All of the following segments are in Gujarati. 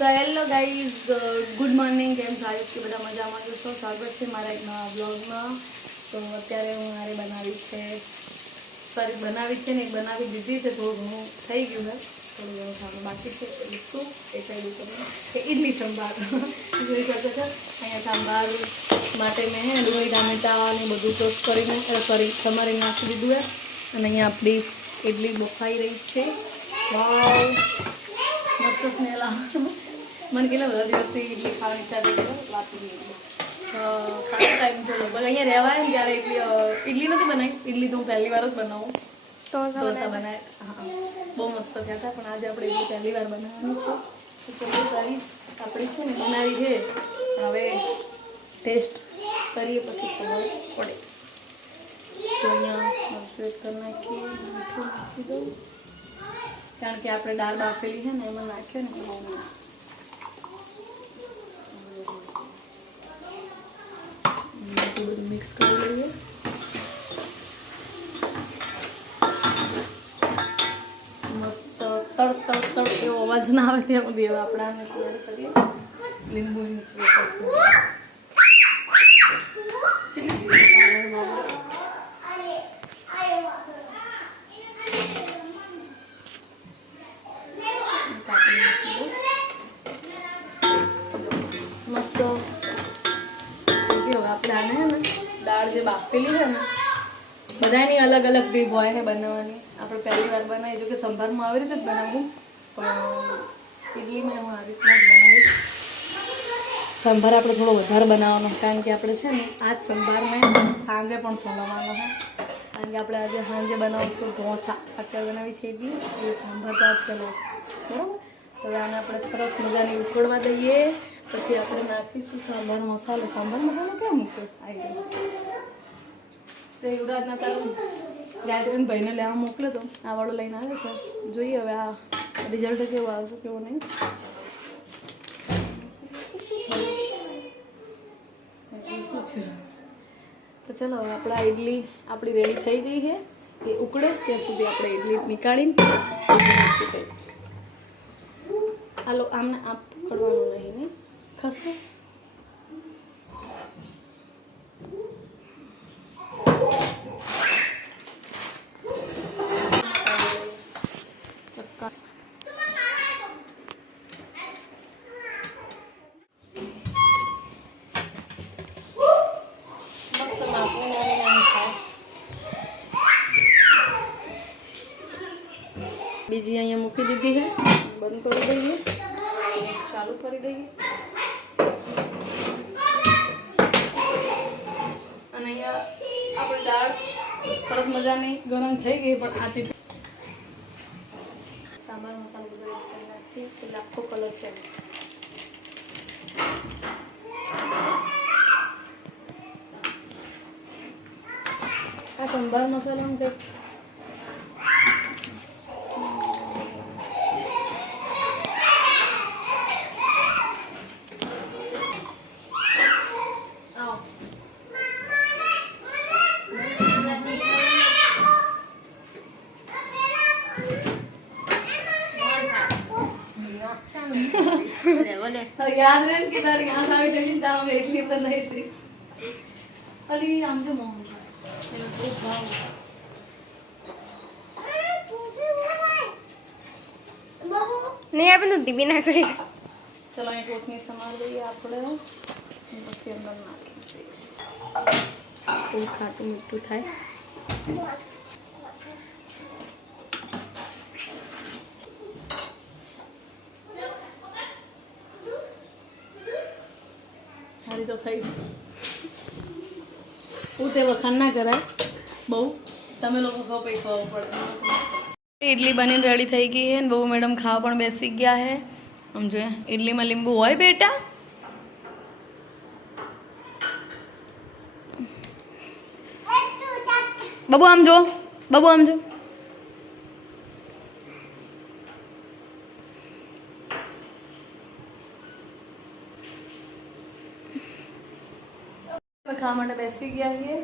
તો હેલો ગાઈઝ, ગુડ મોર્નિંગ. કેમ થાય કે બધા મજામાં છો? સ્વાગત છે મારા એક નવા બ્લોગમાં. તો અત્યારે હું મારે બનાવી છે ને બનાવી દીધી છે. થોડું ઘણું થઈ ગયું છે, થોડું ઘણું ખાવાનું બાકી છે. એટલે શું એ કહી દઉં તમને, ઇડલી સંભાર જોઈ શકો છો. અહીંયા સંભાર માટે મેં ડુંગળી ટામેટા ને બધું ટોસ્ટ કરી તમારે નાખી દીધું છે. અને અહીંયા આપણી ઇડલી બફાઈ રહી છે. વાવ, મસ્ત સ્મેલ આવે. મને કેટલા બધા દિવસથી ઇડલી ખાવાની ઈચ્છા થઈ ગઈ વાપરી ખાસ ટાઈમ તો લગભગ અહીંયા રહેવાય ને ત્યારે ઇડલી નથી બનાવી. ઇડલી તો હું પહેલી વાર જ બનાવું. ઢોસા બનાવ્યા, હા, બહુ મસ્ત થયા હતા. પણ આજે આપણે ઇડલી પહેલી વાર બનાવવાનું છે. તો ચલો કરીશ, આપણી છે ને બનાવી છે. હવે ટેસ્ટ કરીએ પછી ખબર પડે. તો અહીંયા મરચું કરી નાખીએ, મીઠું નાખી દઉં, કારણ કે આપણે દાળ બાફેલી છે ને એમાં નાખ્યો ને બહુ બધું મિક્સ કરી લઈએ. મસ્ત તડ તડ તડ એવો અવાજ ના આવે ત્યાં સુધી હવે આપણે આને તૈયાર કરીએ. લીંબુ આપણે આને ને દાળ જે બાફેલી છે ને, બધાની અલગ અલગ રીત હોય છે બનાવવાની. આપણે પહેલી વાર બનાવી, જો કે સંભારમાં આવી રીતે જ બનાવું, પણ ઇડલીમાં હું આવી રીતના જ બનાવીશ. સંભાર આપણે થોડો વધારે બનાવવાનો, કારણ કે આપણે છે ને આ જ સંભારને સાંજે પણ છોડવાનો છે. કારણ કે આપણે આજે સાંજે બનાવીશું ઢોસા. અત્યારે બનાવી છે ઇડલી, એ સંભાર તો આજ ચલો બરાબર. હવે આને આપણે સરસ મજાની ઉકળવા દઈએ. પછી આપણે નાખીશું સાંભાર મસાલો. સાંભાર મસાલો ક્યાં મૂક્યો? આવી તો યુવરાજના તારું ગાયત્રીને ભાઈને લેવા મોકલ્યો તો આ વાળો લઈને આવે છે. જોઈએ હવે આ રિઝલ્ટ કેવું આવશે કેવો નહીં. તો ચાલો હવે આપણા ઇડલી આપણી રેડી થઈ ગઈ છે. એ ઉકળે ત્યાં સુધી આપણે ઇડલી નીકાળીને હાલો આમને આપ પકડવાનું નહીં ને ખસશે. બીજી અહીંયા મૂકી દીધી છે, બંધ કરી દઈએ, ચાલુ કરી દઈએ. અને અહીંયા આપણે દાળ સરસ મજાની ગરમ થઈ ગઈ, પણ આછી સાંભાર મસાલો બધો કરી નાખીએ એટલે આખો કલર ચેન્જ. આ સંભાર મસાલાનું કંઈક याद है कि तार यहाँ से आवी थी ता मैं एकली बनाई थी. अरे आम जो मोहन नहीं आप दूधी भी ना करे. चलो एक कोथमीर समार दઈએ આપણે પછી અંદર નાખીએ. કોઈ ખાટું મીઠું થાય. સારી તો થઈ હું તે વખાણ ના કરાય બહુ, તમે લોકો ખાવ પછી ખબર પડે. ઇડલી બનીને રેડી થઈ ગઈ છે ને બહુ મેડમ ખાવા પણ બેસી ગયા છે. આમ જોઈએ ઇડલીમાં લીંબુ હોય બેટા? બાબુ આમ જો, બાબુ આમ જો. ખાવા માટે બેસી ગયા છીએ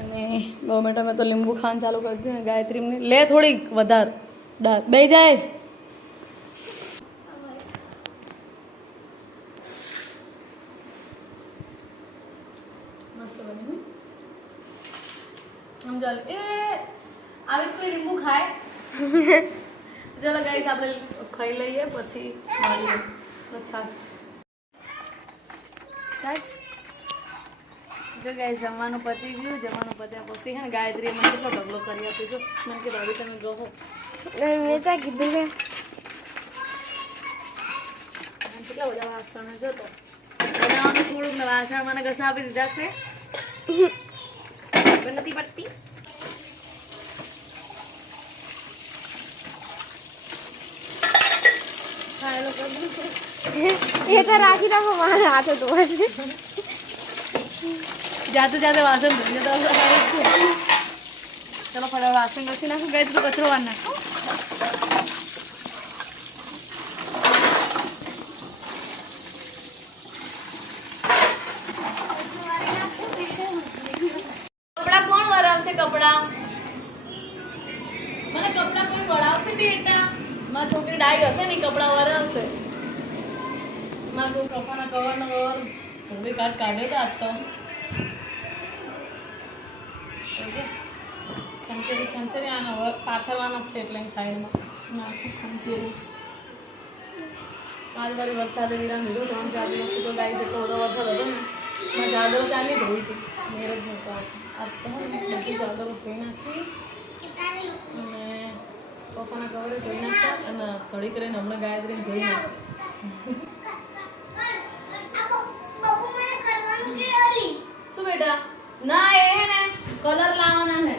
અને 2 મિનિટ મેં તો લીંબુ ખાવાનું ચાલુ કરી દીધું. ગાયત્રીને લે થોડીક વધારે દાળ બે જાય. સમજો એ આવી કોઈ લીંબુ ખાય ચલો ગાઈસ આપણે ખાઈ લઈએ પછી મળીએ છાસ જો ગાઈસ જમવાનું પતી ગયું જમવાનું પત્યા પછી હે ને ગાયત્રી મને કેટલો ઢગલો કરી આપ્યો જો મને કે ભાભી તમે ગો મેં ચા કીધું કે કેટલા બધા વાસણ જો તો બનાવવાનું થોડુંક ને વાસણ મને ઘસા આપી દીધા છે નથી પડતી એ તો રાખી રાખો મારા હાથે તો જાતે જાતે વાસણ ધોઈને તો ચલો ફટાફટ વાસણ ઘસી નાખું ગઈ તો કચરો વાર નાખો કપડા કોણ વરાવશે કપડા મને કપડા કોઈ વરાવશે બેટા મારી છોકરી ડાઈ હશે ને કપડા વરાવશે મારા કોઈ સોફાના કવર ધોબી કાઢ્યો તો આજ તો ખંચેરી આનો પાથરવાના જ છે એટલે સાઈડમાં નાખું ખંચેરી આજ વારી વરસાદે વિરામ લીધો 3-4 દિવસ તો ગાઈ જેટલો બધો વરસાદ હતો ને મેં ચાદરો ચાલી ધોઈ હતી મેરેજ નહોતો આજ તો બધી ચાદરો ધોઈ નાખી અને સોફાના કવરે ધોઈ નાખ્યા અને ઘડી કરીને હમણાં ગાયત્રીને ધોઈ નાખી શું બેટા ના એ હે ને કલર લાવવાના હે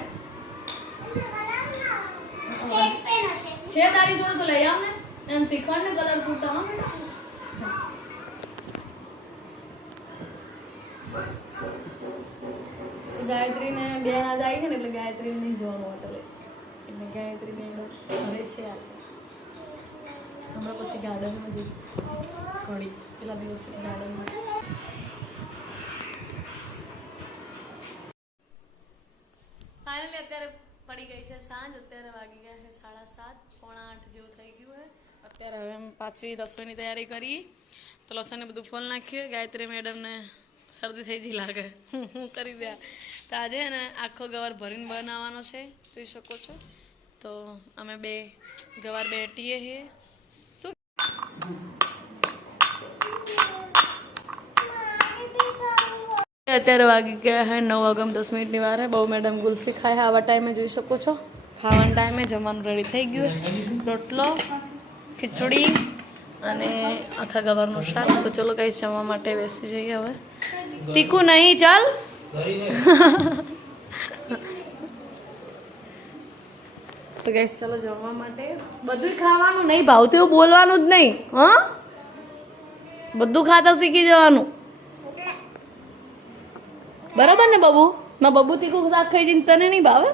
છે તારી જોડે તો લઈ આવ ને એમ શીખવાડ ને કલર પૂરતા હો બેટા ગાયત્રીને બે આજ આવી ને એટલે ગાયત્રીને નહીં જોવાનું હોટલે એટલે ગાયત્રીને ઘરે છે આજે હમણાં પછી ગાર્ડનમાં જઈ ઘડી કેટલા દિવસ ગાર્ડનમાં ફાઇનલી અત્યારે પડી ગઈ છે સાંજ અત્યારે વાગી ગયા છે 7:30 પોણા 8 જેવું થઈ ગયું છે અત્યારે હવે પાછી રસોઈની તૈયારી કરી તો લસણને બધું ફોલ નાખ્યું ગાયત્રી મેડમને શરદી થઈ જી લાગે હું કરી દે તો આજે ને આખો ગવાર ભરીને બનાવવાનો છે જોઈ શકો છો તો અમે બે ગવાર બેટીએ છીએ શું અત્યારે વાગી ગયા હે 9:10 વાર હે બહુ મેડમ ગુલ્ફી ખાય આવા ટાઈમે જોઈ શકો છો ખાવાના ટાઈમે જમવાનું રેડી થઈ ગયું રોટલો ખીચડી અને આખા ગવારનું શાક તો ચલો ગાઈસ જમવા માટે બેસી જઈએ હવે તીખું નહીં ચાલ તો ગાઈસ ચલો જમવા માટે બધું ખાવાનું નહીં ભાવતું એવું બોલવાનું જ નહીં હા બધું ખાતા શીખી જવાનું બરાબર ને બબુ માં બબુ તીખું શાક ખાઈ જઈને તને નહીં ભાવે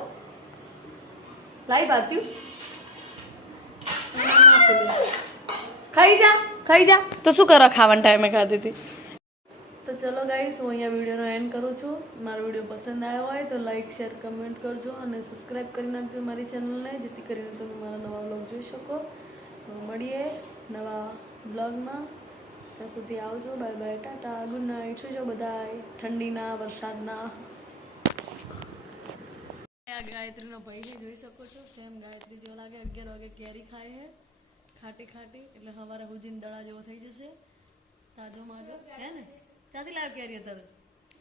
લાઈ ભાત્યું ખાઈ જા તો શું કરવા ખાવાના ટાઈમે ખાધી હતી તો ચલો ગાઈસ હું અહીંયા વિડીયોનો એન્ડ કરું છું મારો વિડીયો પસંદ આવ્યો હોય તો લાઈક શેર કમેન્ટ કરજો અને સબસ્ક્રાઈબ કરી નાખજો મારી ચેનલને જેથી કરીને તમે મારા નવા બ્લોગ જોઈ શકો તો મળીએ નવા બ્લોગમાં ત્યાં સુધી આવજો bye bye tata good night સુજો બધાય ઠંડીના વરસાદના આ ગાયત્રીનો ભાઈ જોઈ શકો છો સેમ ગાયત્રી જેવો લાગે 11 વાગે કેરી ખાય છે ખાટી ખાટી એટલે સવારે હુજીન દડા જેવો થઈ જશે તાજો માજો હે ને ક્યાંથી લાવ કેરી અત્યારે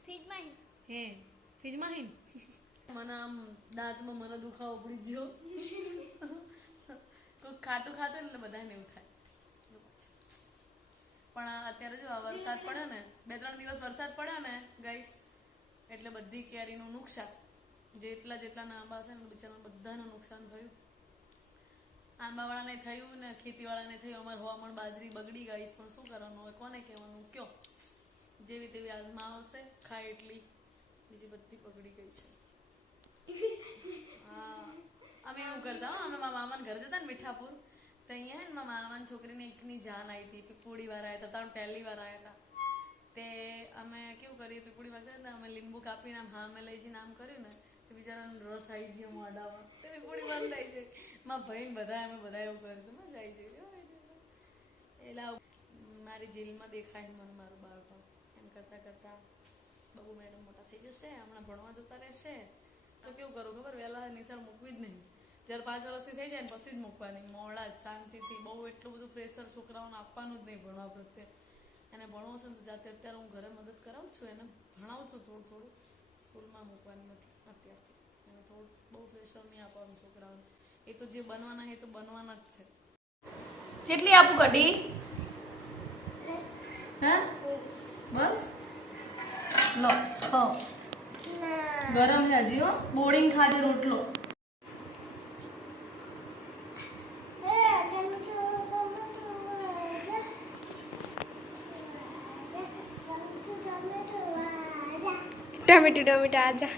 ફ્રીજમાં હે મને આમ દાંતમાં મને દુખાવો પડી ગયો કોઈ ખાટું ખાતું ને એટલે બધાને એવું થાય પણ અત્યારે જો વરસાદ પડ્યો ને 2-3 દિવસ વરસાદ પડ્યો ને ગાઈસ એટલે બધી કેરીનું નુકસાન જેટલા આંબા છે ને બિચારાને બધાનું નુકસાન થયું આંબાવાળાને થયું ને ખેતીવાળાને થયું અમારે હવામાન બાજરી બગડી ગઈ પણ શું કરવાનું હવે કોને કહેવાનું કયો જેવી તેવી આજમાં આવશે ખાય એટલી બીજી બધી બગડી ગઈ છે હા અમે એવું કરતા અમે મારા મામાના ઘરે જતા ને મીઠાપુર તો અહીંયા ને મારા મામાની છોકરીને એકની જાન આવી હતી પીપુડી વાર આવ્યા હતા પહેલી વાર આવ્યા હતા તે અમે કેવું કરીએ પીપુડી વાર હતા અમે લીંબુ કાપીને આમ હા મેં લઈ જઈને આમ કર્યું ને તો બિચારાનો રસ આવી ગયો મોઢામાં તો પીપુડી બંધ થઈ જાય મારા ભાઈને બધા અમે બધા એવું કર્યું તો મજા આવી જાય એટલે મારી જેલમાં દેખાય મને મારું બાળપણ એમ કરતાં બબુ મેડમ મોટા થઈ જશે હમણાં ભણવા જતા રહેશે તો કેવું કરું ખબર, વહેલા નિશાળ મૂકવી જ નહીં. જ્યારે 5 વર્ષથી થઈ જાય ને પછી જ મૂકવાની, મોડા જ શાંતિથી. બહુ એટલું બધું પ્રેશર છોકરાઓને આપવાનું જ નહીં ભણવા પ્રત્યે. એને ભણવું છે ને તો જાતે અત્યારે હું ઘરે મદદ કરાવું છું, એને ભણાવું છું થોડું થોડું. સ્કૂલમાં મૂકવાની નથી અત્યારથી. એને થોડું બહુ પ્રેશર નહીં આપવાનું છોકરાઓને. એ તો જે બનવાના એ તો બનવાના જ છે. કેટલી આપું કઢી? હા બસ લો ખાઓ. ગરમ છે હજી હો. બોડીને ખાજે રોટલો. Tomato tomato આજા